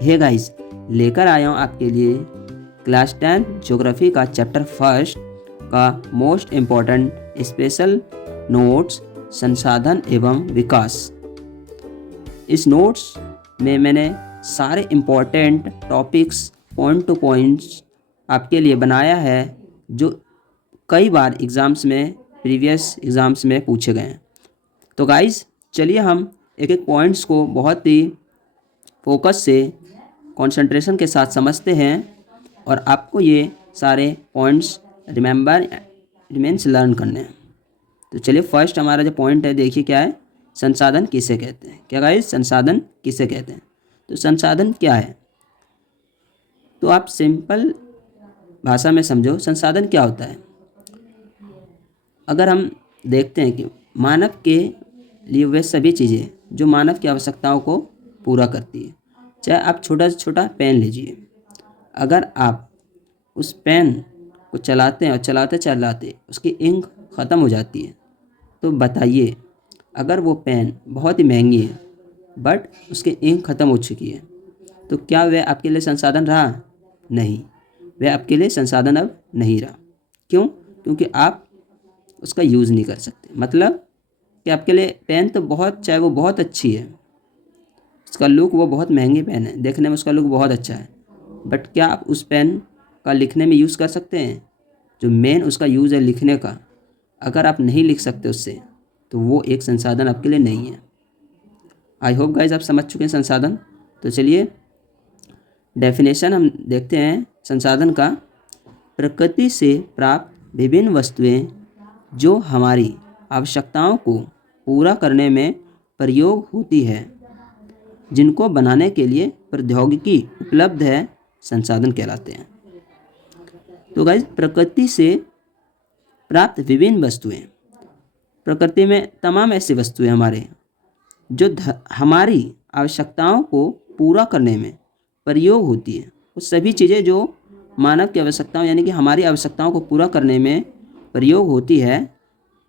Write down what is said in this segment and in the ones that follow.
Hey guys, लेकर आया हूँ आपके लिए क्लास 10 ज्योग्राफी का चैप्टर फर्स्ट का मोस्ट इम्पॉर्टेंट स्पेशल नोट्स संसाधन एवं विकास। इस नोट्स में मैंने सारे important topics point two points आपके लिए बनाया है जो कई बार एग्ज़ाम्स में प्रीवियस एग्ज़ाम्स में पूछे गए हैं। तो गाइस चलिए हम एक एक पॉइंट्स को बहुत ही फोकस से कंसंट्रेशन के साथ समझते हैं और आपको ये सारे पॉइंट्स रिमेंस लर्न करने हैं। तो चलिए फर्स्ट हमारा जो पॉइंट है देखिए क्या है, संसाधन किसे कहते हैं। क्या गाइस, संसाधन किसे कहते हैं? तो संसाधन क्या है, तो आप सिंपल भाषा में समझो संसाधन क्या होता है। अगर हम देखते हैं कि मानव के लिए वे सभी चीज़ें जो मानव की आवश्यकताओं को पूरा करती है, चाहे आप छोटा से छोटा पेन लीजिए, अगर आप उस पेन को चलाते हैं और चलाते चलाते उसकी इंक ख़त्म हो जाती है, तो बताइए अगर वो पेन बहुत ही महंगी है बट उसकी इंक ख़त्म हो चुकी है, तो क्या वह आपके लिए संसाधन रहा? नहीं, वह आपके लिए संसाधन अब नहीं रहा। क्यों? क्योंकि आप उसका यूज़ नहीं कर सकते। मतलब कि आपके लिए पेन तो बहुत, चाहे वो बहुत अच्छी है, उसका लुक, वो बहुत महंगी पेन है, देखने में उसका लुक बहुत अच्छा है, बट क्या आप उस पेन का लिखने में यूज़ कर सकते हैं? जो मेन उसका यूज़ है लिखने का, अगर आप नहीं लिख सकते उससे, तो वो एक संसाधन आपके लिए नहीं है। आई होप गाइज आप समझ चुके हैं संसाधन। तो चलिए डेफिनेशन हम देखते हैं संसाधन का। प्रकृति से प्राप्त विभिन्न वस्तुएं जो हमारी आवश्यकताओं को पूरा करने में प्रयोग होती है, जिनको बनाने के लिए प्रौद्योगिकी उपलब्ध है, संसाधन कहलाते हैं। तो गाइज प्रकृति से प्राप्त विभिन्न वस्तुएं, प्रकृति में तमाम ऐसी वस्तुएं हमारे जो हमारी आवश्यकताओं को पूरा करने में प्रयोग होती है, वो सभी चीज़ें जो मानव की आवश्यकताओं यानी कि हमारी आवश्यकताओं को पूरा करने में प्रयोग होती है,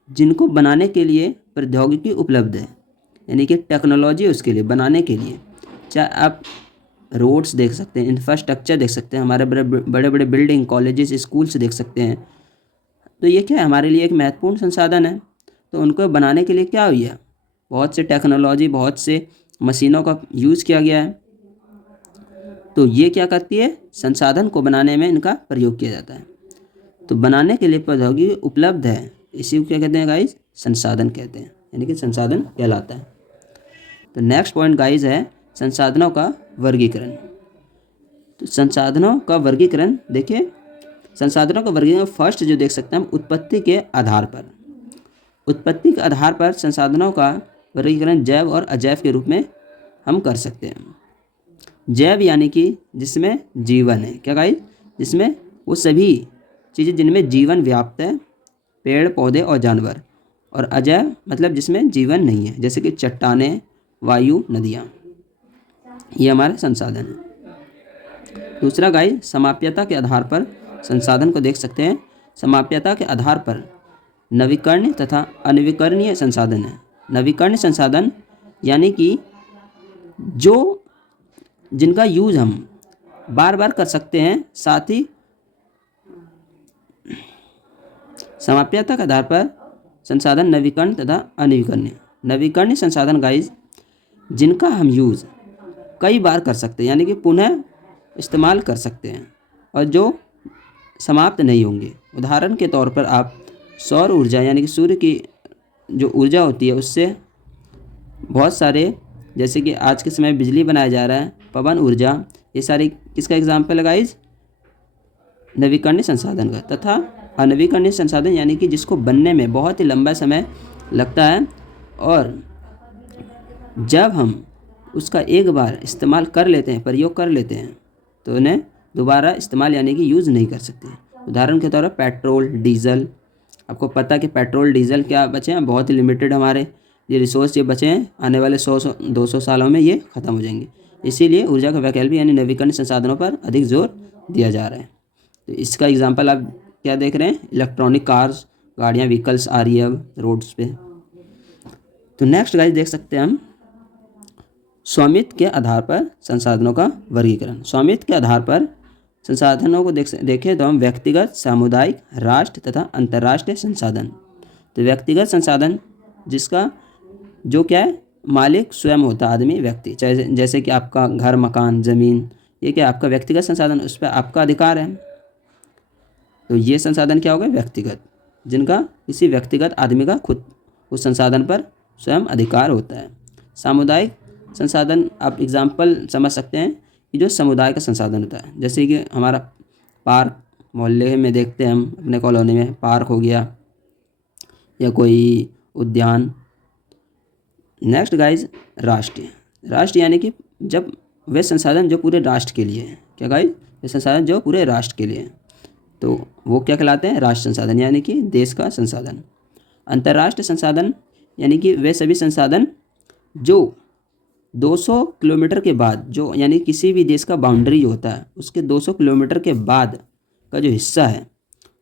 जिनको बनाने के लिए प्रौद्योगिकी उपलब्ध है, यानी कि टेक्नोलॉजी उसके लिए बनाने के लिए। चाहे आप रोड्स देख सकते हैं, इंफ्रास्ट्रक्चर देख सकते हैं, हमारे बड़े बड़े बिल्डिंग, कॉलेजेस, स्कूल्स देख सकते हैं, तो ये क्या है, हमारे लिए एक महत्वपूर्ण संसाधन है। तो उनको बनाने के लिए क्या हुई है, बहुत से टेक्नोलॉजी, बहुत से मशीनों का यूज़ किया गया है। तो ये क्या करती है, संसाधन को बनाने में इनका प्रयोग किया जाता है। तो बनाने के लिए प्रौद्योगिकी उपलब्ध है, इसी को क्या कहते हैं गाइज, संसाधन कहते हैं, यानी कि संसाधन कहलाता है। तो नेक्स्ट पॉइंट गाइज है संसाधनों का वर्गीकरण। तो संसाधनों का वर्गीकरण देखिए, संसाधनों का वर्गीकरण फर्स्ट जो देख सकते हैं हम, उत्पत्ति के आधार पर। उत्पत्ति के आधार पर संसाधनों का वर्गीकरण जैव और अजैव के रूप में हम कर सकते हैं। जैव यानी कि जिसमें जीवन है, क्या गाइस, जिसमें वो सभी चीज़ें जिनमें जीवन व्याप्त है, पेड़ पौधे और जानवर। और अजैव मतलब जिसमें जीवन नहीं है, जैसे कि चट्टानें, वायु, नदियाँ, ये हमारे संसाधन है। दूसरा गाइस, समाप्यता के आधार पर संसाधन को देख सकते हैं। समाप्यता के आधार पर नवीकरणीय तथा अनवीकरणीय संसाधन है। नवीकरणीय संसाधन यानी कि जो जिनका यूज़ हम बार बार कर सकते हैं, साथ ही समाप्यता के आधार पर संसाधन नवीकरण तथा अनवीकरणीय। नवीकरणीय संसाधन गाइज जिनका हम यूज़ कई बार कर सकते हैं, यानी कि पुनः इस्तेमाल कर सकते हैं और जो समाप्त नहीं होंगे। उदाहरण के तौर पर आप सौर ऊर्जा यानी कि सूर्य की जो ऊर्जा होती है उससे बहुत सारे, जैसे कि आज के समय बिजली बनाया जा रहा है, पवन ऊर्जा, ये सारी किसका एग्जाम्पल है गाइज, नवीकरणीय संसाधन का। तथा अनवीकरणीय संसाधन यानी कि जिसको बनने में बहुत ही लंबा समय लगता है और जब हम उसका एक बार इस्तेमाल कर लेते हैं, प्रयोग कर लेते हैं, तो उन्हें दोबारा इस्तेमाल यानी कि यूज़ नहीं कर सकते। उदाहरण के तौर पर पेट्रोल, डीजल, आपको पता है कि पेट्रोल डीजल क्या बचे हैं, बहुत ही लिमिटेड हमारे ये रिसोर्स ये बचे हैं, आने वाले 100-200 सालों में ये ख़त्म हो जाएंगे। इसीलिए ऊर्जा का वैकल्पिक यानी नवीकरणीय संसाधनों पर अधिक जोर दिया जा रहा है। तो इसका एग्जांपल आप क्या देख रहे हैं, इलेक्ट्रॉनिक कार्स, गाड़ियाँ, व्हीकल्स आ रही है अब रोड्स पे। तो नेक्स्ट गाइस देख सकते हैं हम स्वामित्व के आधार पर संसाधनों का वर्गीकरण। स्वामित्व के आधार पर संसाधनों को देखें तो हम व्यक्तिगत, सामुदायिक, राष्ट्र तथा अंतर्राष्ट्रीय संसाधन। तो व्यक्तिगत संसाधन जिसका जो क्या है मालिक स्वयं होता है, आदमी, व्यक्ति, चाहे जैसे कि आपका घर, मकान, ज़मीन, ये क्या आपका व्यक्तिगत संसाधन, उस पर आपका अधिकार है। तो ये संसाधन क्या हो गए व्यक्तिगत, जिनका किसी व्यक्तिगत आदमी का खुद उस संसाधन पर स्वयं अधिकार होता है। सामुदायिक संसाधन आप एग्जाम्पल समझ सकते हैं कि जो समुदाय का संसाधन होता है, जैसे कि हमारा पार्क, मोहल्ले में देखते हैं हम अपने कॉलोनी में पार्क हो गया या कोई उद्यान। नेक्स्ट गाइज राष्ट्र यानी कि जब वे संसाधन जो पूरे राष्ट्र के लिए है। क्या गाइज? वे संसाधन जो पूरे राष्ट्र के लिए है, तो वो क्या कहलाते हैं? राष्ट्र संसाधन, यानी कि देश का संसाधन। अंतर्राष्ट्रीय संसाधन यानी कि वे सभी संसाधन जो 200 किलोमीटर के बाद, जो यानी किसी भी देश का बाउंड्री होता है उसके 200 किलोमीटर के बाद का जो हिस्सा है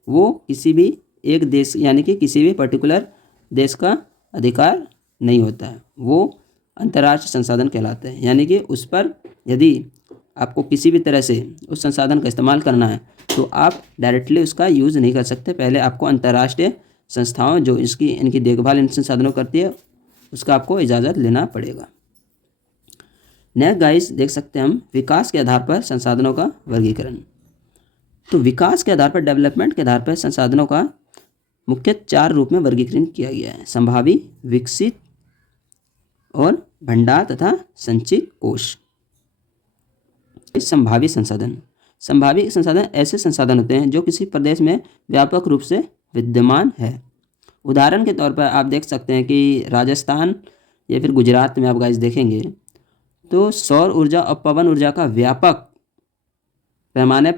वो किसी भी एक देश यानी कि किसी भी पर्टिकुलर देश का अधिकार नहीं होता है, वो अंतर्राष्ट्रीय संसाधन कहलाते हैं। यानी कि उस पर यदि आपको किसी भी तरह से उस संसाधन का इस्तेमाल करना है तो आप डायरेक्टली उसका यूज़ नहीं कर सकते, पहले आपको अंतर्राष्ट्रीय संस्थाओं जो इनकी देखभाल इन संसाधनों करती है उसका आपको इजाज़त लेना पड़ेगा। नेक्स्ट गाइस देख सकते हैं हम विकास के आधार पर संसाधनों का वर्गीकरण। तो विकास के आधार पर, डेवलपमेंट के आधार पर संसाधनों का मुख्य 4 रूप में वर्गीकरण किया गया है: संभावी, विकसित और भंडार तथा संचित कोष। संभावी संसाधन ऐसे संसाधन होते हैं जो किसी प्रदेश में व्यापक रूप से विद्यमान है। उदाहरण के तौर पर आप देख सकते हैं कि राजस्थान या फिर गुजरात में आप गाइस देखेंगे तो सौर ऊर्जा और पवन ऊर्जा का व्यापक पैमाने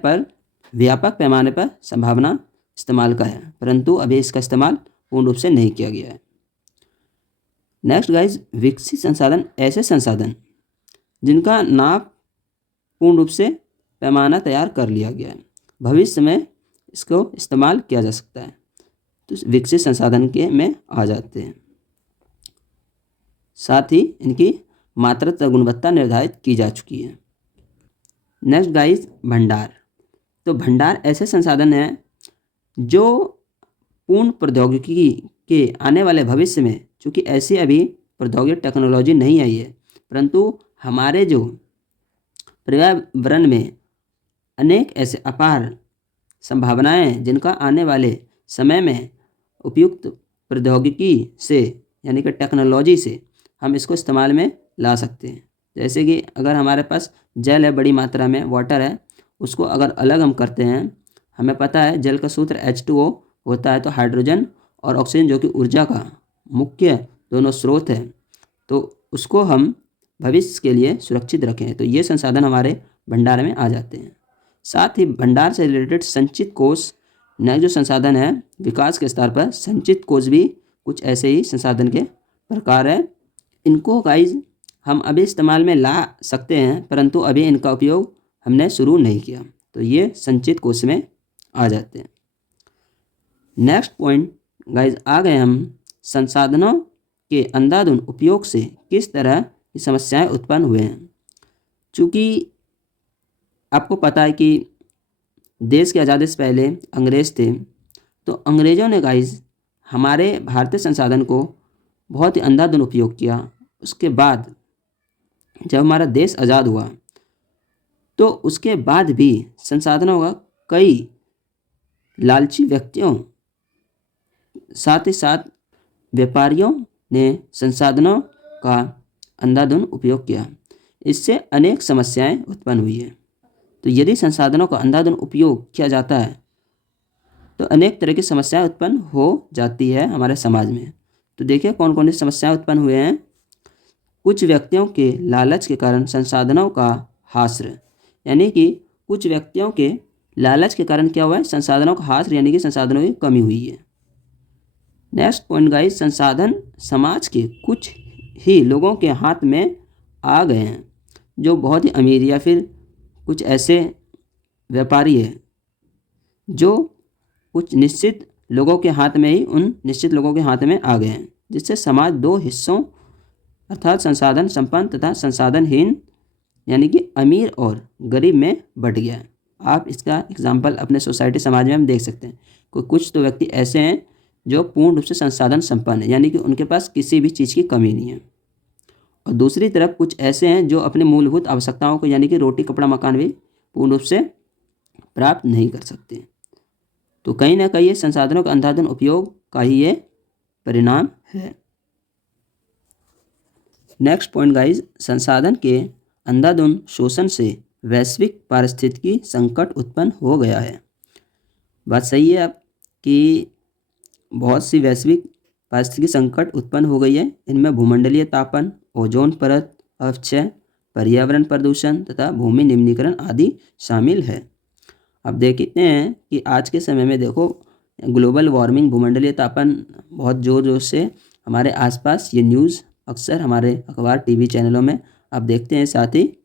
पर संभावना इस्तेमाल का है, परंतु अभी इसका इस्तेमाल पूर्ण रूप से नहीं किया गया है। नेक्स्ट गाइस, विकसित संसाधन ऐसे संसाधन जिनका नाप पूर्ण रूप से पैमाना तैयार कर लिया गया है, भविष्य में इसको इस्तेमाल किया जा सकता है, तो विकसित संसाधन के में आ जाते हैं। साथ ही इनकी मात्रा तथा गुणवत्ता निर्धारित की जा चुकी है। नेक्स्ट गाइस, भंडार। तो भंडार ऐसे संसाधन हैं जो पूर्ण प्रौद्योगिकी के आने वाले भविष्य में, चूँकि ऐसी अभी प्रौद्योगिक टेक्नोलॉजी नहीं आई है, परंतु हमारे जो पर्यावरण में अनेक ऐसे अपार संभावनाएं हैं जिनका आने वाले समय में उपयुक्त प्रौद्योगिकी से यानी कि टेक्नोलॉजी से हम इसको इस्तेमाल में ला सकते हैं। जैसे कि अगर हमारे पास जल है, बड़ी मात्रा में वाटर है, उसको अगर अलग हम करते हैं, हमें पता है जल का सूत्र H2O होता है, तो हाइड्रोजन और ऑक्सीजन जो कि ऊर्जा का मुख्य दोनों स्रोत है, तो उसको हम भविष्य के लिए सुरक्षित रखें, तो ये संसाधन हमारे भंडार में आ जाते हैं। साथ ही भंडार से रिलेटेड संचित कोष, नए जो संसाधन है विकास के स्तर पर, संचित कोष भी कुछ ऐसे ही संसाधन के प्रकार है। इनको गाइज हम अभी इस्तेमाल में ला सकते हैं, परंतु अभी इनका उपयोग हमने शुरू नहीं किया, तो ये संचित कोष में आ जाते हैं। नेक्स्ट पॉइंट गाइज आ गए हम संसाधनों के अंधाधुंध उपयोग से किस तरह की समस्याएं उत्पन्न हुए हैं। चूँकि आपको पता है कि देश की आज़ादी से पहले अंग्रेज़ थे, तो अंग्रेज़ों ने गाइज हमारे भारतीय संसाधन को बहुत ही अंधाधुंध उपयोग किया। उसके बाद जब हमारा देश आज़ाद हुआ तो उसके बाद भी संसाधनों का कई लालची व्यक्तियों साथ ही साथ व्यापारियों ने संसाधनों का अंधाधुंध उपयोग किया। इससे अनेक समस्याएं उत्पन्न हुई है। तो यदि संसाधनों का अंधाधुंध उपयोग किया जाता है तो अनेक तरह की समस्याएं उत्पन्न हो जाती है हमारे समाज में। तो देखिए कौन कौन सी समस्याएं उत्पन्न हुए हैं। कुछ व्यक्तियों के लालच के कारण संसाधनों का हास्र, यानी कि कुछ व्यक्तियों के लालच के कारण क्या हुआ है, संसाधनों का हास्र यानी कि संसाधनों की कमी हुई है। नेक्स्ट पॉइंट गाइस, संसाधन समाज के कुछ ही लोगों के हाथ में आ गए हैं, जो बहुत ही अमीर या फिर कुछ ऐसे व्यापारी है जो कुछ निश्चित लोगों के हाथ में ही उन निश्चित लोगों के हाथ में आ गए हैं, जिससे समाज दो हिस्सों अर्थात संसाधन संपन्न तथा संसाधनहीन यानी कि अमीर और गरीब में बंट गया है। आप इसका एग्जाम्पल अपने सोसाइटी समाज में हम देख सकते हैं। कुछ तो व्यक्ति ऐसे हैं जो पूर्ण रूप से संसाधन संपन्न है, यानी कि उनके पास किसी भी चीज़ की कमी नहीं है, और दूसरी तरफ कुछ ऐसे हैं जो अपने मूलभूत आवश्यकताओं को यानी कि रोटी कपड़ा मकान भी पूर्ण रूप से प्राप्त नहीं कर सकते। तो कहीं ना कहीं ये संसाधनों का अंधाधुंध उपयोग का ही ये परिणाम है। नेक्स्ट पॉइंट गाइज, संसाधन के अंधाधुंध शोषण से वैश्विक पारिस्थितिकी संकट उत्पन्न हो गया है। बात सही है आप कि बहुत सी वैश्विक पारिस्थितिकी संकट उत्पन्न हो गई है। इनमें भूमंडलीय तापन, ओजोन परत अपक्षय, पर्यावरण प्रदूषण तथा भूमि निम्नीकरण आदि शामिल है। अब देखते हैं कि आज के समय में देखो ग्लोबल वार्मिंग, भूमंडलीय तापन बहुत जोर जोर से हमारे आसपास, ये न्यूज़ अक्सर हमारे अखबार टीवी चैनलों में आप देखते हैं। साथ ही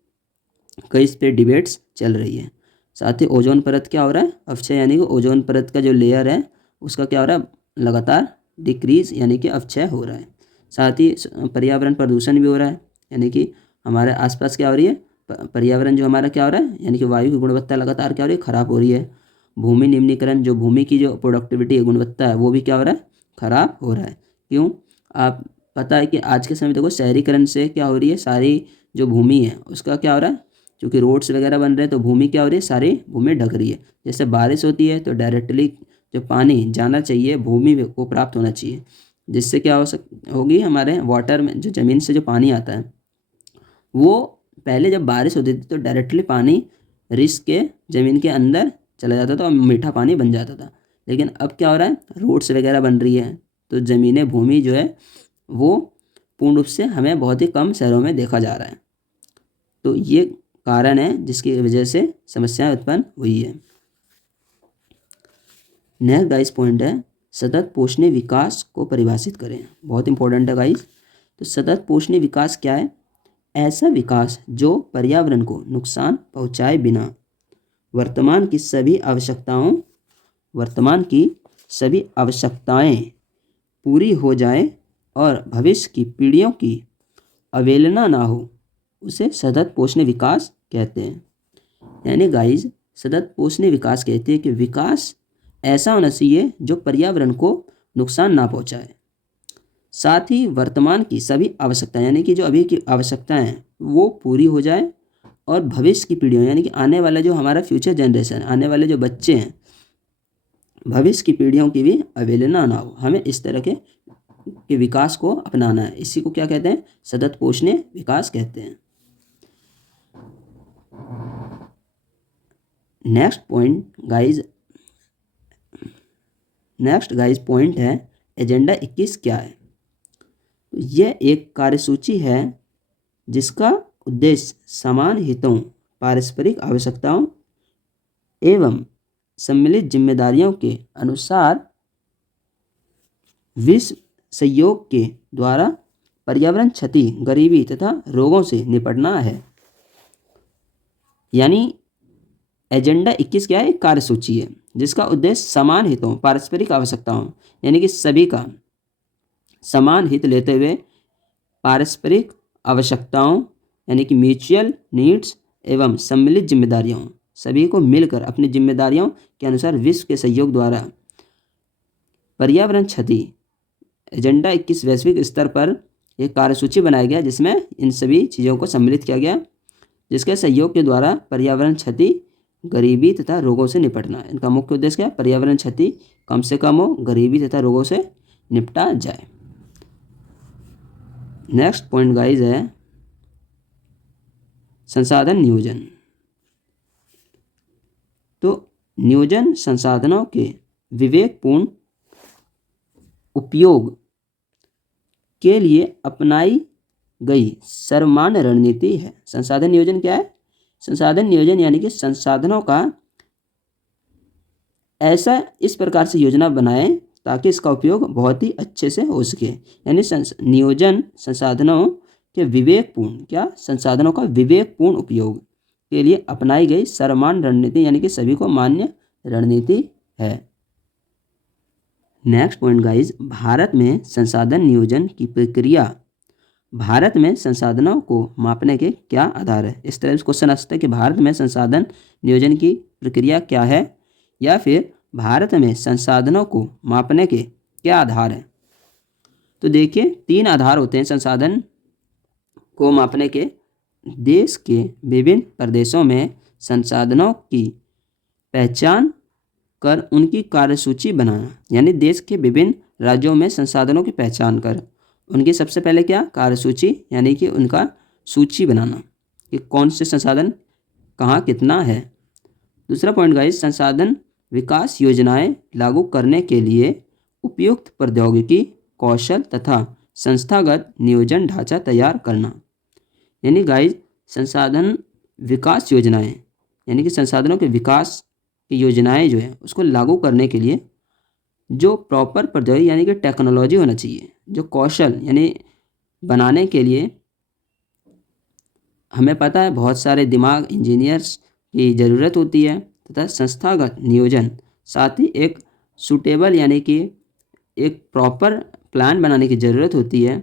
कई इस पर डिबेट्स चल रही है। साथ ही ओजोन परत क्या हो रहा है, अपक्षय यानी कि ओजोन परत का जो लेयर है उसका क्या हो रहा है, लगातार डिक्रीज यानी कि अपक्षय हो रहा है। साथ ही पर्यावरण प्रदूषण भी हो रहा है, यानी कि हमारे आसपास क्या हो रही है, पर्यावरण जो हमारा क्या हो रहा है, यानी कि वायु की गुणवत्ता लगातार क्या हो रही है, खराब हो रही है। भूमि निम्नीकरण, जो भूमि की जो प्रोडक्टिविटी गुणवत्ता है वो भी क्या हो रहा है, खराब हो रहा है। क्यों, आप पता है कि आज के समय देखो शहरीकरण से क्या हो रही है, सारी जो भूमि है उसका क्या हो रहा है, क्योंकि रोड्स वगैरह बन रहे हैं तो भूमि क्या हो रही है, सारी भूमि ढक रही है। जैसे बारिश होती है तो डायरेक्टली जो पानी जाना चाहिए भूमि को प्राप्त होना चाहिए, जिससे क्या होगी, हमारे वाटर में जो ज़मीन से जो पानी आता है वो पहले जब बारिश होती थी तो डायरेक्टली पानी रिस के ज़मीन के अंदर चला जाता था और मीठा पानी बन जाता था। लेकिन अब क्या हो रहा है, रोड्स वगैरह बन रही है तो ज़मीनें, भूमि जो है वो पूर्ण रूप से हमें बहुत ही कम शहरों में देखा जा रहा है। तो ये कारण है जिसकी वजह से समस्याएं उत्पन्न हुई है। नेक्स्ट गाइस पॉइंट है, सतत पोषणीय विकास को परिभाषित करें। बहुत इंपॉर्टेंट है गाइस। तो सतत पोषणीय विकास क्या है, ऐसा विकास जो पर्यावरण को नुकसान पहुंचाए बिना वर्तमान की सभी आवश्यकताएं पूरी हो जाए और भविष्य की पीढ़ियों की अवहेलना ना हो, उसे सतत पोषणीय विकास कहते हैं। यानी गाइस सतत पोषणीय विकास कहते हैं कि विकास ऐसा होना चाहिए जो पर्यावरण को नुकसान ना पहुंचाए, साथ ही वर्तमान की सभी आवश्यकताएं यानी कि जो अभी की आवश्यकताएं हैं वो पूरी हो जाए, और भविष्य की पीढ़ियों यानी कि आने वाला जो हमारा फ्यूचर जनरेशन, आने वाले जो बच्चे हैं, भविष्य की पीढ़ियों की भी अवहेलना ना हो। हमें इस तरह के विकास को अपनाना है। इसी को क्या कहते हैं, सतत पोषणीय विकास कहते हैं। नेक्स्ट गाइज पॉइंट है, एजेंडा 21 क्या है। तो यह एक कार्यसूची है जिसका उद्देश्य समान हितों, पारस्परिक आवश्यकताओं एवं सम्मिलित जिम्मेदारियों के अनुसार विश्व सहयोग के द्वारा पर्यावरण क्षति, गरीबी तथा रोगों से निपटना है। यानी एजेंडा 21 क्या है, एक कार्यसूची है जिसका उद्देश्य समान हितों, पारस्परिक आवश्यकताओं यानी कि सभी का समान हित लेते हुए पारस्परिक आवश्यकताओं यानी कि म्यूचुअल नीड्स एवं सम्मिलित जिम्मेदारियों, सभी को मिलकर अपनी जिम्मेदारियों के अनुसार विश्व के सहयोग द्वारा पर्यावरण क्षति, एजेंडा 21 वैश्विक स्तर पर एक कार्यसूची बनाया गया जिसमें इन सभी चीज़ों को सम्मिलित किया गया, जिसके सहयोग के द्वारा पर्यावरण क्षति, गरीबी तथा रोगों से निपटना। इनका मुख्य उद्देश्य क्या है, पर्यावरण क्षति कम से कम हो, गरीबी तथा रोगों से निपटा जाए। नेक्स्ट पॉइंट गाइज है संसाधन नियोजन। तो नियोजन संसाधनों के विवेकपूर्ण उपयोग के लिए अपनाई गई सर्वमान्य रणनीति है। संसाधन नियोजन क्या है, संसाधन नियोजन यानी कि संसाधनों का ऐसा इस प्रकार से योजना बनाएं ताकि इसका उपयोग बहुत ही अच्छे से हो सके। यानी नियोजन संसाधनों के विवेकपूर्ण, क्या, संसाधनों का विवेकपूर्ण उपयोग के लिए अपनाई गई सर्वमान्य रणनीति यानी कि सभी को मान्य रणनीति है। नेक्स्ट पॉइंट गाइज, भारत में संसाधन नियोजन की प्रक्रिया भारत में संसाधनों को मापने के क्या आधार है। इस तरह से क्वेश्चन आ सकता है कि भारत में संसाधन नियोजन की प्रक्रिया क्या है, या फिर भारत में संसाधनों को मापने के क्या आधार है। तो देखिए 3 आधार होते हैं संसाधन को मापने के। देश के विभिन्न प्रदेशों में संसाधनों की पहचान कर उनकी कार्यसूची बनाना, यानी देश के विभिन्न राज्यों में संसाधनों की पहचान कर उनकी सबसे पहले क्या कार्यसूची, यानी कि उनका सूची बनाना कि कौन से संसाधन कहाँ कितना है। दूसरा पॉइंट गाइस, संसाधन विकास योजनाएं लागू करने के लिए उपयुक्त प्रौद्योगिकी, कौशल तथा संस्थागत नियोजन ढांचा तैयार करना। यानी गाइस संसाधन विकास योजनाएं, यानी कि संसाधनों के विकास की योजनाएं जो है उसको लागू करने के लिए जो प्रॉपर प्रौद्योगिकी यानी कि टेक्नोलॉजी होना चाहिए, जो कौशल यानी बनाने के लिए हमें पता है बहुत सारे दिमाग इंजीनियर्स की ज़रूरत होती है, तथा संस्थागत नियोजन, साथ ही एक सूटेबल यानी कि एक प्रॉपर प्लान बनाने की ज़रूरत होती है।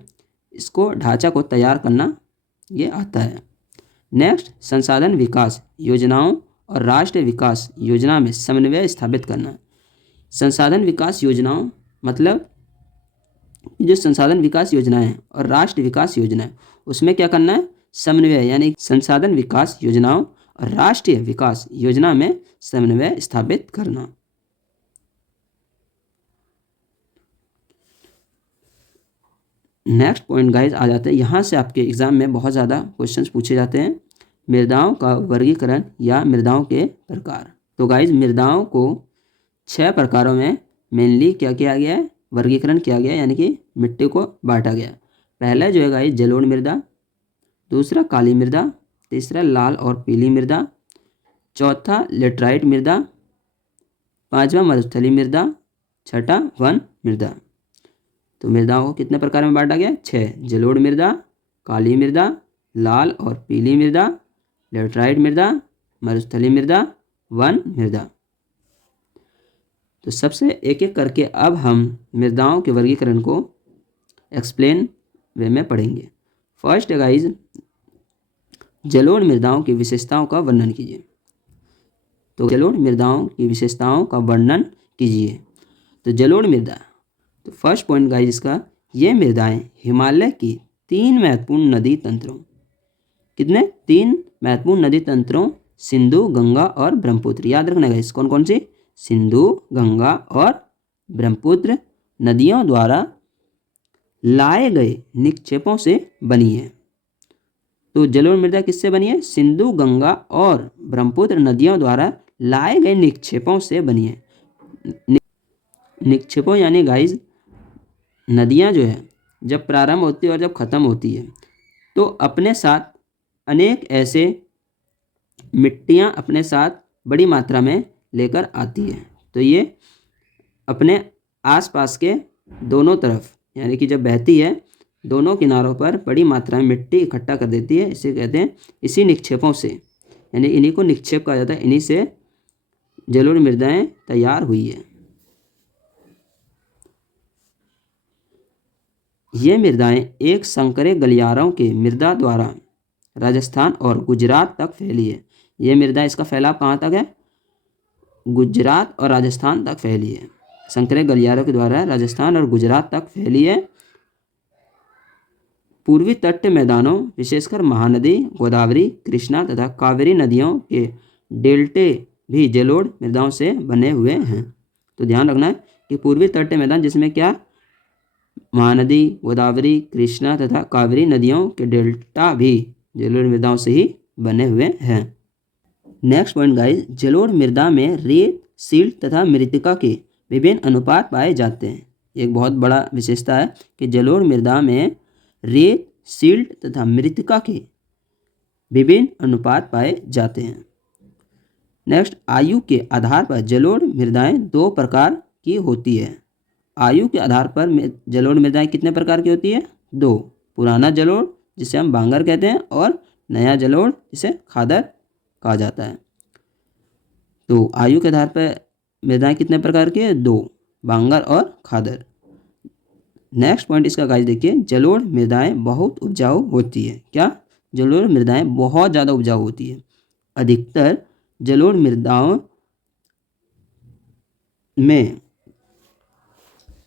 इसको ढांचा को तैयार करना ये आता है। नेक्स्ट, संसाधन विकास योजनाओं और राष्ट्रीय विकास योजना में समन्वय स्थापित करना। संसाधन विकास योजनाओं मतलब जो संसाधन विकास योजनाएं और राष्ट्रीय विकास योजना है उसमें क्या करना है, समन्वय, यानी संसाधन विकास योजनाओं और राष्ट्रीय विकास योजना में समन्वय स्थापित करना। नेक्स्ट पॉइंट गाइस आ जाते हैं, यहाँ से आपके एग्जाम में बहुत ज़्यादा क्वेश्चंस पूछे जाते हैं। मृदाओं का वर्गीकरण या मृदाओं के प्रकार। तो गाइस मृदाओं को 6 प्रकारों में मेनली क्या किया गया है, वर्गीकरण किया गया है, यानी कि मिट्टी को बांटा गया। पहला जो है गाइस जलोढ़ मृदा, दूसरा काली मृदा, तीसरा लाल और पीली मृदा, चौथा लेटराइट मृदा, पांचवा मरुस्थलीय मृदा, छठा वन मृदा। तो मृदाओं को कितने प्रकार में बांटा गया, 6। जलोढ़ मृदा, काली मृदा, लाल और पीली मृदा, लेटराइट मृदा, मरुस्थलीय मृदा, वन मृदा। तो सबसे एक एक करके अब हम मृदाओं के वर्गीकरण को एक्सप्लेन वे में पढ़ेंगे। फर्स्ट गाइज जलोढ़ मृदाओं की विशेषताओं का वर्णन कीजिए। तो जलोढ़ मृदाओं की विशेषताओं का वर्णन कीजिए। तो जलोढ़ मृदा, तो फर्स्ट पॉइंट गाइज इसका, ये मृदाएं हिमालय की 3 महत्वपूर्ण नदी तंत्रों, कितने 3 महत्वपूर्ण नदी तंत्रों सिंधु, गंगा और ब्रह्मपुत्र, याद रखना गाइज कौन कौन सी, सिंधु, गंगा और ब्रह्मपुत्र नदियों द्वारा लाए गए निक्षेपों से बनी है। तो जलोढ़ मृदा किससे बनी है, सिंधु, गंगा और ब्रह्मपुत्र नदियों द्वारा लाए गए निक्षेपों से बनी है। निक्षेपों यानी गाइज नदियाँ जो है जब प्रारंभ होती है और जब ख़त्म होती है तो अपने साथ अनेक ऐसे मिट्टियाँ अपने साथ बड़ी मात्रा में लेकर आती है। तो ये अपने आसपास के दोनों तरफ यानी कि जब बहती है दोनों किनारों पर बड़ी मात्रा में मिट्टी इकट्ठा कर देती है। इसे कहते हैं, इसी निक्षेपों से यानी इन्हीं को निक्षेप कहा जाता है, इन्हीं से जलोढ़ मृदाएं तैयार हुई है। ये मृदाएं एक संकरे गलियारों के मृदा द्वारा राजस्थान और गुजरात तक फैली है। ये मृदा, इसका फैलाव कहाँ तक है, गुजरात और राजस्थान तक फैली है। संकरे गलियारों के द्वारा राजस्थान और गुजरात तक फैली है। पूर्वी तट मैदानों विशेषकर महानदी, गोदावरी, कृष्णा तथा कावेरी नदियों के डेल्टे भी जलोढ़ मृदाओं से बने हुए हैं। तो ध्यान रखना है कि पूर्वी तट मैदान जिसमें क्या महानदी, गोदावरी, कृष्णा तथा कावेरी नदियों के डेल्टा भी जलोढ़ मृदाओं से ही बने हुए हैं। नेक्स्ट पॉइंट गाइस, जलोढ़ मृदा में रेत, सिल्ट तथा मृत्तिका के विभिन्न अनुपात पाए जाते हैं। एक बहुत बड़ा विशेषता है कि जलोढ़ मृदा में रेत, सिल्ट तथा मृत्तिका के विभिन्न अनुपात पाए जाते हैं। नेक्स्ट, आयु के आधार पर जलोढ़ मृदाएं 2 प्रकार की होती है। आयु के आधार पर जलोढ़ मृदाएं कितने प्रकार की होती है, 2। पुराना जलोढ़ जिसे हम बांगर कहते हैं और नया जलोढ़ जिसे खादर कहा जाता है। तो आयु के आधार पर मृदाएं कितने प्रकार की है, 2, बांगर और खादर। नेक्स्ट पॉइंट इसका गाइस देखिए, जलोढ़ मृदाएं बहुत उपजाऊ होती है। क्या? जलोढ़ मृदाएं बहुत ज़्यादा उपजाऊ होती है। अधिकतर जलोढ़ मृदाओं में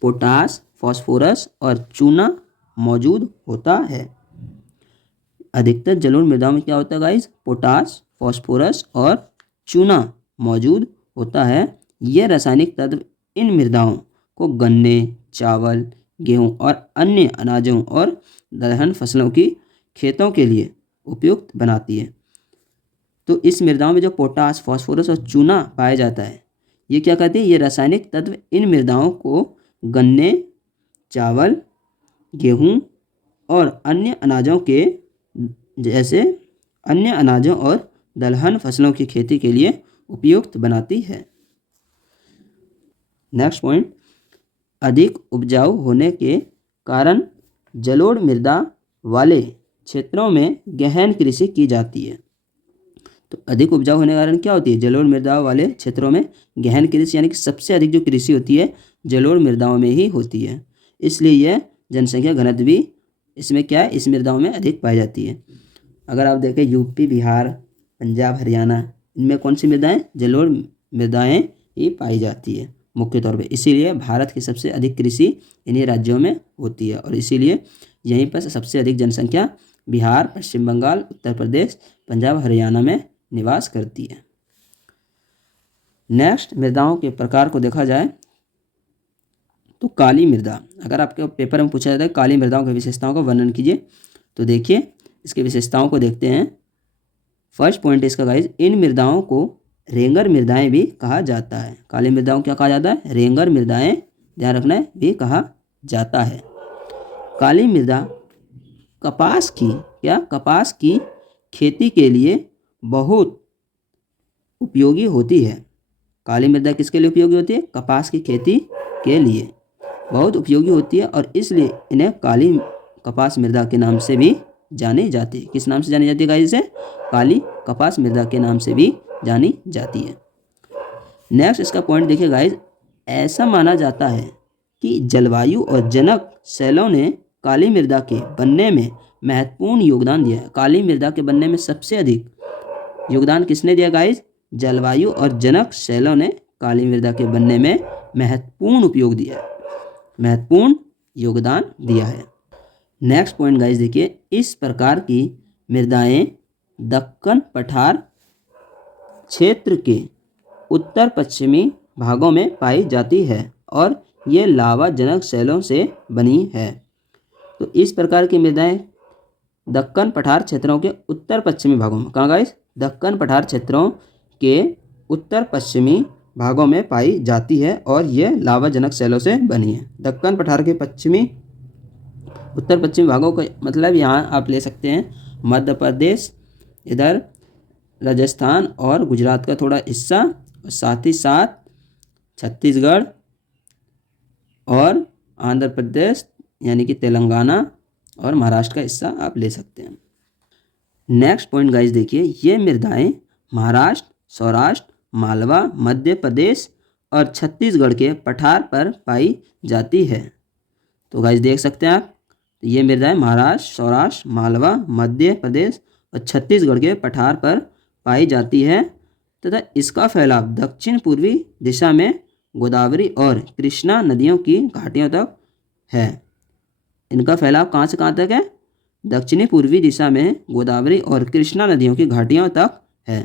पोटास, फास्फोरस और चूना मौजूद होता है। अधिकतर जलोढ़ मृदाओं में क्या होता है गाइस? पोटास, फास्फोरस और चूना मौजूद होता है। ये रासायनिक तत्व इन मृदाओं को गन्ने, चावल, गेहूं और अन्य अनाजों और दलहन फसलों की खेतों के लिए उपयुक्त बनाती है। तो इस मृदाओं में जो पोटास, फास्फोरस और चूना पाया जाता है, ये क्या कहते हैं? ये रासायनिक तत्व इन मृदाओं को गन्ने, चावल, गेहूं और अन्य अनाजों के जैसे अन्य अनाजों और दलहन फसलों की खेती के लिए उपयुक्त बनाती है। नेक्स्ट पॉइंट, अधिक उपजाऊ होने के कारण जलोढ़ मृदा वाले क्षेत्रों में गहन कृषि की जाती है। तो अधिक उपजाऊ होने के कारण क्या होती है? जलोढ़ मृदा वाले क्षेत्रों में गहन कृषि, यानी कि सबसे अधिक जो कृषि होती है जलोढ़ मृदाओं में ही होती है। इसलिए यह जनसंख्या घनत्व भी इसमें क्या है? इस मृदाओं में अधिक पाई जाती है। अगर आप देखें यूपी, बिहार, पंजाब, हरियाणा, इनमें कौन सी मृदाएं? जलोढ़ मृदाएं ही पाई जाती है मुख्य तौर पे। इसीलिए भारत की सबसे अधिक कृषि इन्हीं राज्यों में होती है और इसीलिए यहीं पर सबसे अधिक जनसंख्या बिहार, पश्चिम बंगाल, उत्तर प्रदेश, पंजाब, हरियाणा में निवास करती है। नेक्स्ट, मृदाओं के प्रकार को देखा जाए तो काली मृदा। अगर आपके पेपर में पूछा जाता है काली मृदाओं की विशेषताओं का वर्णन कीजिए, तो देखिए इसकी विशेषताओं को देखते हैं। फर्स्ट पॉइंट इसका गाइस, इन मृदाओं को रेंगर मृदाएं भी कहा जाता है। काली मृदाओं क्या कहा जाता है? रेंगर मृदाएं, ध्यान रखना है, भी कहा जाता है। काली मृदा कपास की कपास की खेती के लिए बहुत उपयोगी होती है। काली मृदा किसके लिए उपयोगी होती है? कपास की खेती के लिए बहुत उपयोगी होती है और इसलिए इन्हें काली कपास मृदा के नाम से भी जानी जाती है। किस नाम से जानी जाती है गाइस? इसे काली कपास मृदा के नाम से भी जानी जाती है। नेक्स्ट इसका पॉइंट देखिए गाइस, ऐसा माना जाता है कि जलवायु और जनक शैलों ने काली मृदा के बनने में महत्वपूर्ण योगदान दिया है। काली मृदा के बनने में सबसे अधिक योगदान किसने दिया गाइस? जलवायु और जनक शैलों ने काली मृदा के बनने में महत्वपूर्ण योगदान दिया है। नेक्स्ट पॉइंट गाइस देखिए, इस प्रकार की मृदाएं दक्कन पठार क्षेत्र के उत्तर पश्चिमी भागों में पाई जाती है और ये लावा जनक शैलों से बनी है। तो इस प्रकार की मृदाएं दक्कन पठार क्षेत्रों के उत्तर पश्चिमी भागों में, कहाँ गाइस? दक्कन पठार क्षेत्रों के उत्तर पश्चिमी भागों में पाई जाती है और ये लावा जनक शैलों से बनी है। दक्कन पठार के उत्तर पश्चिमी भागों का मतलब यहाँ आप ले सकते हैं मध्य प्रदेश, इधर राजस्थान और गुजरात का थोड़ा हिस्सा, और साथ ही साथ छत्तीसगढ़ और आंध्र प्रदेश यानी कि तेलंगाना और महाराष्ट्र का हिस्सा आप ले सकते हैं। नेक्स्ट पॉइंट गाइस देखिए, ये मृदाएं महाराष्ट्र, सौराष्ट्र, मालवा, मध्य प्रदेश और छत्तीसगढ़ के पठार पर पाई जाती है। तो गाइस देख सकते हैं आप, ये मृदाएं महाराष्ट्र, सौराष्ट्र, मालवा, मध्य प्रदेश और छत्तीसगढ़ के पठार पर पाई जाती है तथा इसका फैलाव दक्षिण पूर्वी दिशा में गोदावरी और कृष्णा नदियों की घाटियों तक है। इनका फैलाव कहाँ से कहाँ तक है? दक्षिणी पूर्वी दिशा में गोदावरी और कृष्णा नदियों की घाटियों तक है।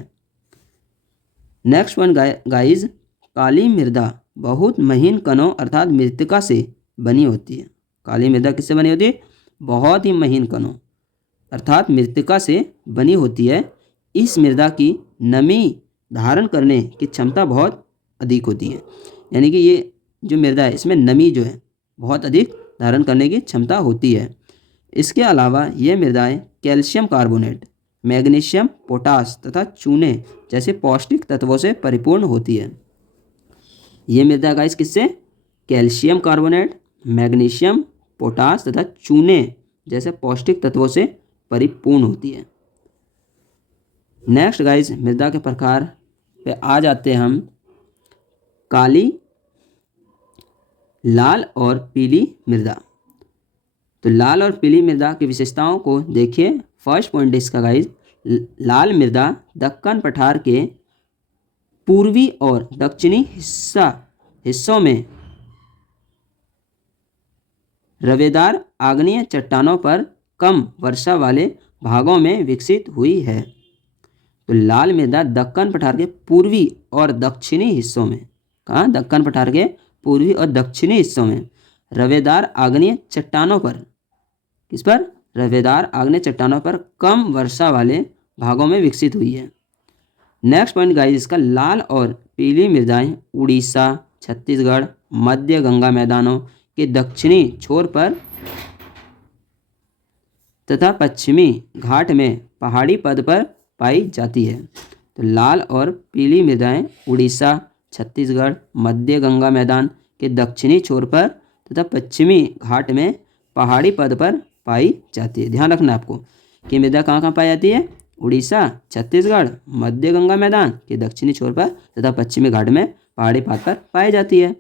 नेक्स्ट वन गाइज, काली मृदा बहुत महीन कणों अर्थात मृत्तिका से बनी होती है। काली मृदा किससे बनी होती है? बहुत ही महीन कणों अर्थात मृत्तिका से बनी होती है। इस मृदा की नमी धारण करने की क्षमता बहुत अधिक होती है, यानी कि ये जो मृदा है इसमें नमी जो है बहुत अधिक धारण करने की क्षमता होती है। इसके अलावा ये मृदाएं कैल्शियम कार्बोनेट, मैग्नीशियम, पोटास तथा चूने जैसे पौष्टिक तत्वों से परिपूर्ण होती है। ये मृदा गाइस किससे? कैल्शियम कार्बोनेट, मैग्नीशियम, पोटास तथा चूने जैसे पौष्टिक तत्वों से परिपूर्ण होती है। नेक्स्ट गाइस, मृदा के प्रकार पे आ जाते हैं हम। काली, लाल और पीली मृदा। तो लाल और पीली मृदा की विशेषताओं को देखिए। फर्स्ट पॉइंट इसका गाइज, लाल मृदा दक्कन पठार के पूर्वी और दक्षिणी हिस्सों में रवेदार आग्नेय चट्टानों पर कम वर्षा वाले भागों में विकसित हुई है। तो लाल मृदा दक्कन पठार के पूर्वी और दक्षिणी हिस्सों में, कहाँ, दक्कन पठार के पूर्वी और दक्षिणी हिस्सों में रवेदार आग्नेय चट्टानों पर, किस पर, रवेदार आग्नेय चट्टानों पर कम वर्षा वाले भागों में विकसित हुई है। नेक्स्ट पॉइंट गाइस इसका, लाल और पीली मृदाएं उड़ीसा, छत्तीसगढ़, मध्य गंगा मैदानों के दक्षिणी छोर पर तथा पश्चिमी घाट में पहाड़ी पद पर पाई जाती है। तो लाल और पीली मृदाएं उड़ीसा, छत्तीसगढ़, मध्य गंगा मैदान के दक्षिणी छोर पर तथा पश्चिमी घाट में पहाड़ी पद पर पाई जाती है। ध्यान रखना आपको कि मृदा कहाँ कहाँ पाई जाती है, उड़ीसा, छत्तीसगढ़, मध्य गंगा मैदान के दक्षिणी छोर पर तथा पश्चिमी घाट में पहाड़ी पद पर पाई जाती है।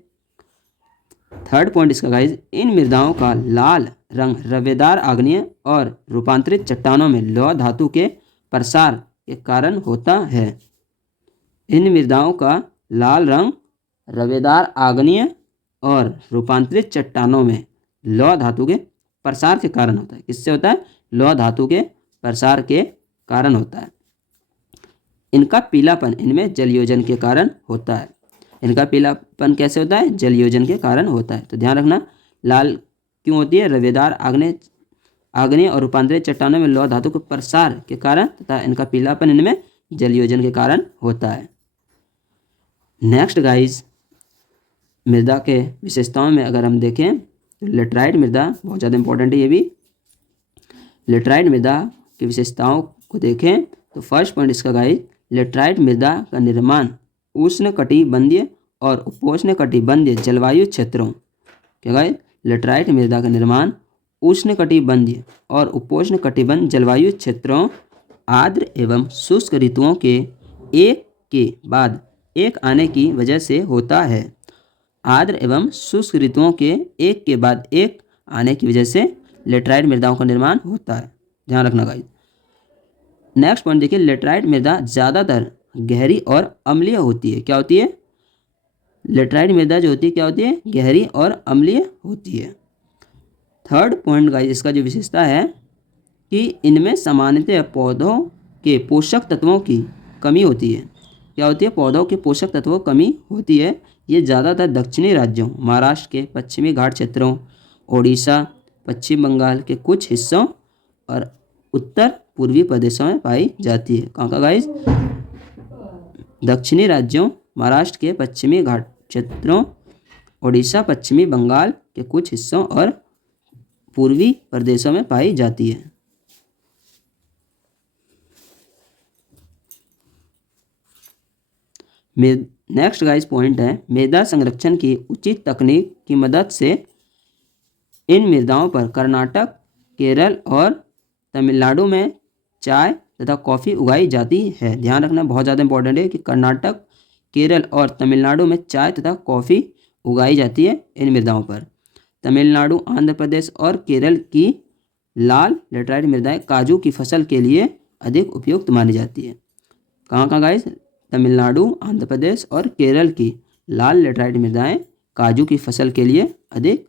थर्ड पॉइंट इसका गाइज, इन मृदाओं का लाल रंग रवेदार आग्नेय और रूपांतरित चट्टानों में लौह धातु के प्रसार के कारण होता है। इन मृदाओं का लाल रंग रवेदार आग्नेय और रूपांतरित चट्टानों में लौह धातु के प्रसार के कारण होता है। किससे होता है, लौह धातु के प्रसार के कारण होता है। इनका पीलापन इनमें जलयोजन के कारण होता है। इनका पीलापन कैसे होता है, जलयोजन के कारण होता है। तो ध्यान रखना, लाल क्यों होती है, रवेदार आग्नेय और रूपांतरित चट्टानों में लौह धातु के प्रसार के कारण तथा इनका पीलापन इनमें जलयोजन के कारण होता है। नेक्स्ट गाइस, मृदा के विशेषताओं में अगर हम देखें तो लेटराइट मृदा बहुत ज़्यादा इंपॉर्टेंट है। ये भी लेटराइट मृदा की विशेषताओं को देखें तो फर्स्ट पॉइंट इसका गाइस, लेटराइट मृदा का निर्माण उष्णकटिबंधीय और उपोष्णकटिबंधीय जलवायु क्षेत्रों, क्या गाइस, लेटराइट मृदा का निर्माण उष्णकटिबंधीय और उपोष्णकटिबंध जलवायु क्षेत्रों, आर्द्र एवं शुष्क ऋतुओं के एक के बाद एक आने की वजह से होता है। आर्द्र एवं शुष्क ऋतुओं के एक के बाद एक आने की वजह से लेटराइट मृदाओं का निर्माण होता है। ध्यान रखना गाइस। नेक्स्ट पॉइंट देखिए, लेटराइट मृदा ज़्यादातर गहरी और अम्लीय होती है। क्या होती है, लेटराइट मृदा जो होती है क्या होती है, गहरी और अम्लीय होती है। थर्ड पॉइंट गाइस इसका जो विशेषता है कि इनमें सामान्यतः पौधों के पोषक तत्वों की कमी होती है। क्या होती है, पौधों के पोषक तत्वों की कमी होती है। ये ज़्यादातर दक्षिणी राज्यों, महाराष्ट्र के पश्चिमी घाट क्षेत्रों, ओडिशा, पश्चिम बंगाल के कुछ हिस्सों और उत्तर पूर्वी प्रदेशों में पाई जाती है। कहाँ का गाइस, दक्षिणी राज्यों, महाराष्ट्र के पश्चिमी घाट क्षेत्रों, ओडिशा, पश्चिमी बंगाल के कुछ हिस्सों और पूर्वी प्रदेशों में पाई जाती है। नेक्स्ट गाइस पॉइंट है, मृदा संरक्षण की उचित तकनीक की मदद से इन मृदाओं पर कर्नाटक, केरल और तमिलनाडु में चाय तथा कॉफ़ी उगाई जाती है। ध्यान रखना बहुत ज़्यादा इंपॉर्टेंट है कि कर्नाटक, केरल और तमिलनाडु में चाय तथा कॉफ़ी उगाई जाती है इन मृदाओं पर। तमिलनाडु, आंध्र प्रदेश और केरल की लाल लेटराइट मृदाएं काजू की फसल के लिए अधिक उपयुक्त मानी जाती है। कहाँ कहाँ गाइस, तमिलनाडु, आंध्र प्रदेश और केरल की लाल लेटराइट मृदाएं काजू की फसल के लिए अधिक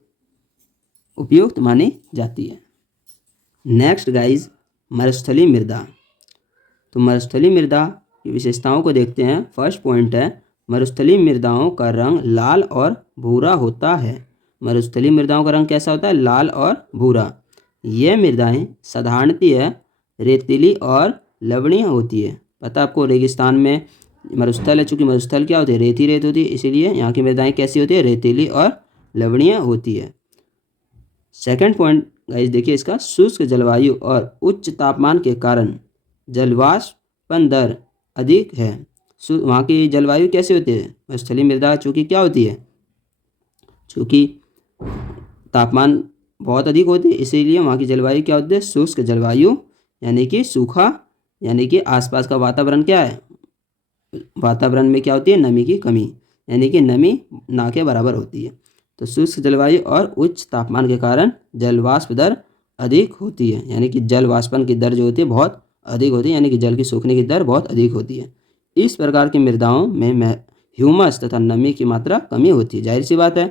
उपयुक्त मानी जाती है। नेक्स्ट गाइस, मरुस्थलीय मृदा। तो मरुस्थलीय मृदा की विशेषताओं को देखते हैं। फर्स्ट पॉइंट है, मरुस्थलीय मृदाओं का रंग लाल और भूरा होता है। मरुस्थलीय मृदाओं का रंग कैसा होता है, लाल और भूरा। ये मृदाएं साधारणतः रेतीली और लवणीय होती है। पता आपको, रेगिस्तान में मरुस्थल है, चूँकि मरुस्थल क्या होती है, रेत होती है, इसीलिए यहाँ की मृदाएं कैसी होती है, रेतीली और लवणीय होती है। सेकंड पॉइंट गाइस देखिए इसका, शुष्क जलवायु और उच्च तापमान के कारण जलवाष्पन दर अधिक है। वहाँ की जलवायु कैसी होती है, मरुस्थलीय मृदा चूँकि क्या होती है, चूँकि तापमान बहुत अधिक होती है, इसीलिए वहाँ की जलवायु क्या होती है, शुष्क जलवायु, यानी कि सूखा, यानी कि आसपास का वातावरण क्या है, वातावरण में क्या होती है, नमी की कमी, यानी कि नमी ना के बराबर होती है। तो शुष्क जलवायु और उच्च तापमान के कारण जल वाष्प दर अधिक होती है, यानी कि जल वाष्पन की दर जो होती है बहुत अधिक होती है, यानी कि जल की सूखने की दर बहुत अधिक होती है। इस प्रकार की मृदाओं में ह्यूमस तथा नमी की मात्रा कमी होती है। जाहिर सी बात है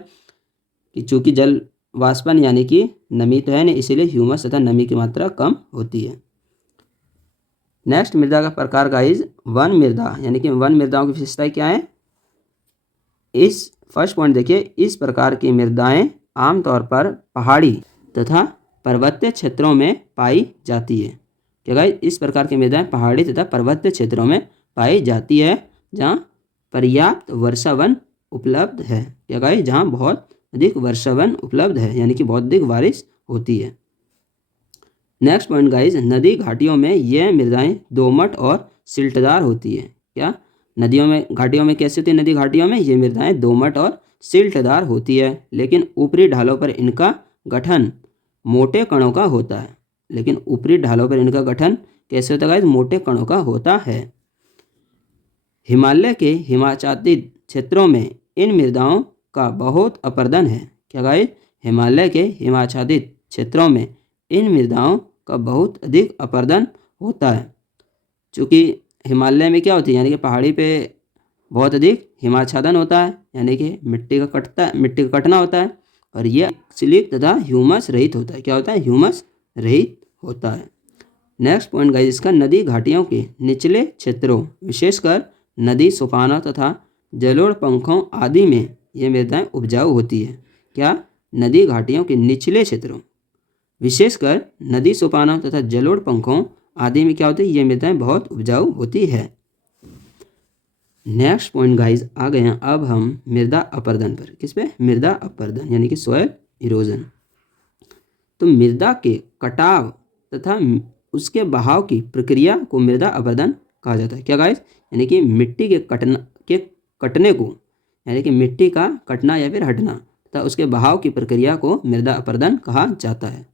कि चूंकि जल वाष्पन यानी कि नमी तो है नहीं, इसीलिए ह्यूमस तथा नमी की मात्रा कम होती है। नेक्स्ट मृदा का प्रकार गाइज वन मृदा, यानी कि वन मृदाओं की विशेषताएं क्या है। इस फर्स्ट पॉइंट देखिए, इस प्रकार की मृदाएं आमतौर पर पहाड़ी तथा पर्वतीय क्षेत्रों में पाई जाती है। क्या गाइज, इस प्रकार की मृदाएं पहाड़ी तथा पर्वतीय क्षेत्रों में पाई जाती है जहाँ पर्याप्त वर्षावन उपलब्ध है। क्या गाइज, जहाँ बहुत अधिक वर्षावन उपलब्ध है, यानी कि बहुत अधिक बारिश होती है। नेक्स्ट पॉइंट गाइज, नदी घाटियों में यह मृदाएं दोमट और सिल्टदार होती है। क्या नदियों में घाटियों में कैसे होती है, नदी घाटियों में ये मृदाएं दोमट और सिल्टदार होती है, लेकिन ऊपरी ढालों पर इनका गठन मोटे कणों का होता है। लेकिन ऊपरी ढालों पर इनका गठन कैसे होता है गाइज, मोटे कणों का होता है। हिमालय के हिमाच्छादित क्षेत्रों में इन मृदाओं का बहुत अपर्दन है। क्या गाइज, हिमालय के हिमाच्छादित क्षेत्रों में इन मृदाओं का बहुत अधिक अपर्दन होता है। चूँकि हिमालय में क्या होती है, यानी कि पहाड़ी पे बहुत अधिक हिमाच्छादन होता है, यानी कि मिट्टी का कटना होता है, और यह सिलिक तथा ह्यूमस रहित होता है। क्या होता है, ह्यूमस रहित होता है। नेक्स्ट पॉइंट गाइस, इसका नदी घाटियों के निचले क्षेत्रों विशेषकर नदी सोपानों तथा जलोढ़ पंखों आदि में ये मृदाएं उपजाऊ होती है। क्या, नदी घाटियों के निचले क्षेत्रों विशेषकर नदी सोपानों तथा जलोढ़ पंखों आदि में क्या होती है, ये मृदाएं बहुत उपजाऊ होती है। नेक्स्ट पॉइंट गाइज आ गए हैं अब हम मृदा अपर्दन पर। किस पे, मृदा अपर्दन यानी कि सॉइल इरोजन। तो मृदा के कटाव तथा उसके बहाव की प्रक्रिया को मृदा अपर्दन कहा जाता है। क्या गाइज, यानी कि मिट्टी के कटने को, यानी कि मिट्टी का कटना या फिर हटना तथा उसके बहाव की प्रक्रिया को मृदा अपर्दन कहा जाता है।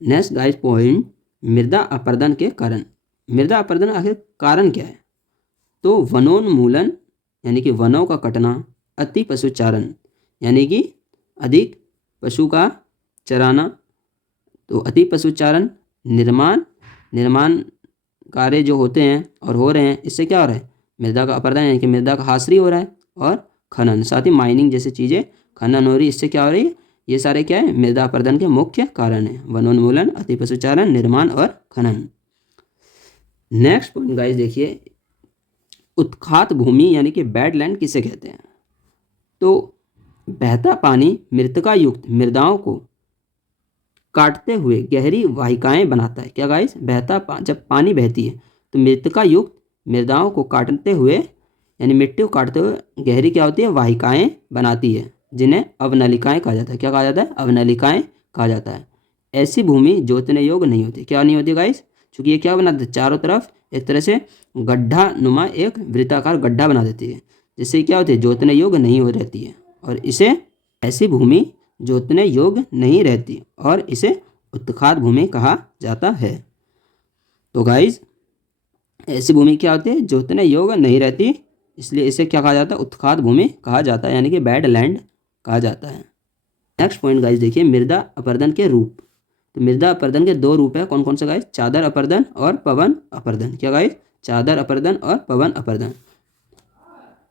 नेक्स्ट गाइज पॉइंट, मृदा अपर्दन के कारण। मृदा अपर्दन आखिर कारण क्या है। तो वनोन्मूलन यानी कि वनों का कटना, अति पशुचारण यानी कि अधिक पशु का चराना, तो अति पशुचारण, निर्माण कार्य जो होते हैं और हो रहे हैं, इससे क्या हो रहा है, मृदा का अपरदन यानी कि मृदा का हासरी हो रहा है। और खनन, साथ ही माइनिंग जैसी चीज़ें खनन हो रही है, इससे क्या हो रही है, ये सारे क्या है, मृदा अपरदन के मुख्य कारण है। वनोन्मूलन, अति पशुचारण, निर्माण और खनन। नेक्स्ट पॉइंट गाइस देखिए, उत्खात भूमि यानी कि वेटलैंड किसे कहते हैं। तो बहता पानी मृतिका युक्त मृदाओं को काटते हुए गहरी वाहिकाएं बनाता है। क्या गाइस, जब पानी बहती है तो मृतिका युक्त मृदाओं को काटते हुए यानी मिट्टी को काटते हुए गहरी क्या होती है, वाहिकाएं बनाती है, जिन्हें अवनलिकाएं कहा जाता है। क्या कहा जाता है, अवनलिकाएं कहा जाता है। ऐसी भूमि जोतने योग्य नहीं होती। क्या नहीं होती गाइस, क्योंकि ये क्या बना देती है, चारों तरफ एक तरह से गड्ढा नुमा एक वृत्ताकार गड्ढा बना देती है, जिससे क्या होती है, जोतने योग्य नहीं हो रहती है, और इसे ऐसी भूमि जोतने योग्य नहीं रहती और इसे उत्खात भूमि कहा जाता है। तो गाइस ऐसी भूमि क्या होती है, जोतने योग्य नहीं रहती, इसलिए इसे क्या कहा जाता है, उत्खात भूमि कहा जाता है, यानी कि बैड लैंड कहा जाता है। नेक्स्ट पॉइंट गाइस देखिए, मृदा अपरदन के रूप। तो मृदा अपरदन के दो रूप है, कौन कौन से गाइस, चादर अपरदन और पवन अपरदन। क्या गाइस, चादर अपरदन और पवन अपरदन।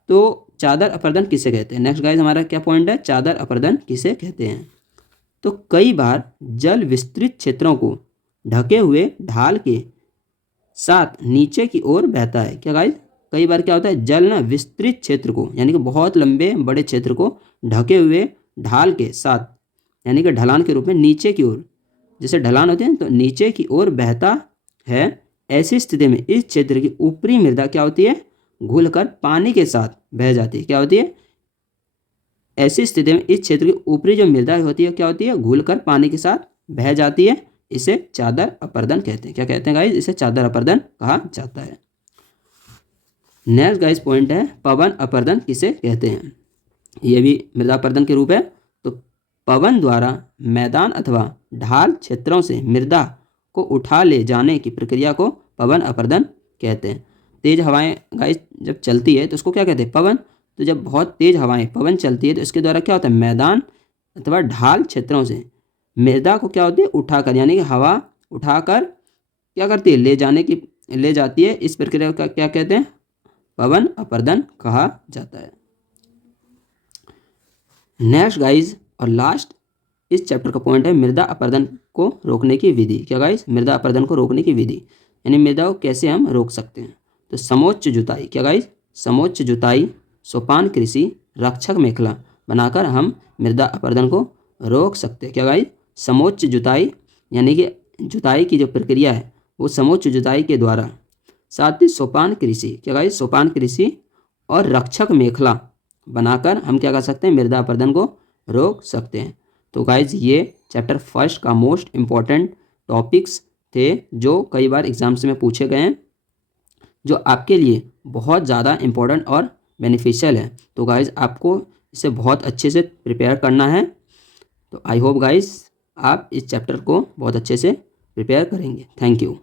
तो चादर अपरदन किसे कहते हैं, नेक्स्ट गाइस हमारा क्या पॉइंट है, चादर अपरदन किसे कहते हैं। तो कई बार जल विस्तृत क्षेत्रों को ढके हुए ढाल के साथ नीचे की ओर बहता है। क्या गाइस, कई बार क्या होता है, जल ना विस्तृत क्षेत्र को यानी कि बहुत लंबे बड़े क्षेत्र को ढके हुए ढाल के साथ यानी कि ढलान के रूप में नीचे की ओर, जैसे ढलान होते हैं तो नीचे की ओर बहता है। ऐसी स्थिति में इस क्षेत्र की ऊपरी मृदा क्या होती है, घुलकर पानी के साथ बह जाती है। क्या होती है, ऐसी स्थिति में इस क्षेत्र की ऊपरी जो मृदा होती है क्या होती है, घुलकर पानी के साथ बह जाती है। इसे चादर अपरदन कहते हैं। क्या कहते हैं गाइस, इसे चादर अपरदन कहा जाता है। नेक्स्ट गाइस पॉइंट है, पवन अपरदन किसे कहते हैं। यह भी मृदा अपरदन के रूप है। तो पवन द्वारा मैदान अथवा ढाल क्षेत्रों से मृदा को उठा ले जाने की प्रक्रिया को पवन अपरदन कहते हैं। तेज हवाएं गाइस जब चलती है तो उसको क्या कहते हैं, पवन। तो जब बहुत तेज हवाएं पवन चलती है तो इसके द्वारा क्या होता है, मैदान अथवा ढाल क्षेत्रों से मृदा को क्या होती है, उठाकर, यानी कि हवा उठाकर क्या करती है, ले जाती है। इस प्रक्रिया का क्या कहते हैं, पवन अपरदन कहा जाता है। नेक्स्ट गाइज और लास्ट इस चैप्टर का पॉइंट है मृदा अपरदन को रोकने की विधि। क्या गाइज, मृदा अपरदन को रोकने की विधि, यानी मृदा को कैसे हम रोक सकते हैं। तो समोच्च जुताई, क्या गाइज, समोच्च जुताई, सोपान कृषि, रक्षक मेखला बनाकर हम मृदा अपरदन को रोक सकते हैं। क्या गाइज, समोच्च जुताई यानी कि जुताई की जो प्रक्रिया है वो समोच्च जुताई के द्वारा, साथ ही सोपान कृषि, क्या गाइज, सोपान कृषि और रक्षक मेखला बनाकर हम क्या कर सकते हैं, मृदा अपरदन को रोक सकते हैं। तो गाइज ये चैप्टर फर्स्ट का मोस्ट इम्पॉर्टेंट टॉपिक्स थे जो कई बार एग्जाम्स में पूछे गए हैं, जो आपके लिए बहुत ज़्यादा इम्पोर्टेंट और बेनिफिशियल है। तो गाइज आपको इसे बहुत अच्छे से प्रिपेयर करना है। तो आई होप गाइज आप इस चैप्टर को बहुत अच्छे से प्रिपेयर करेंगे। Thank you.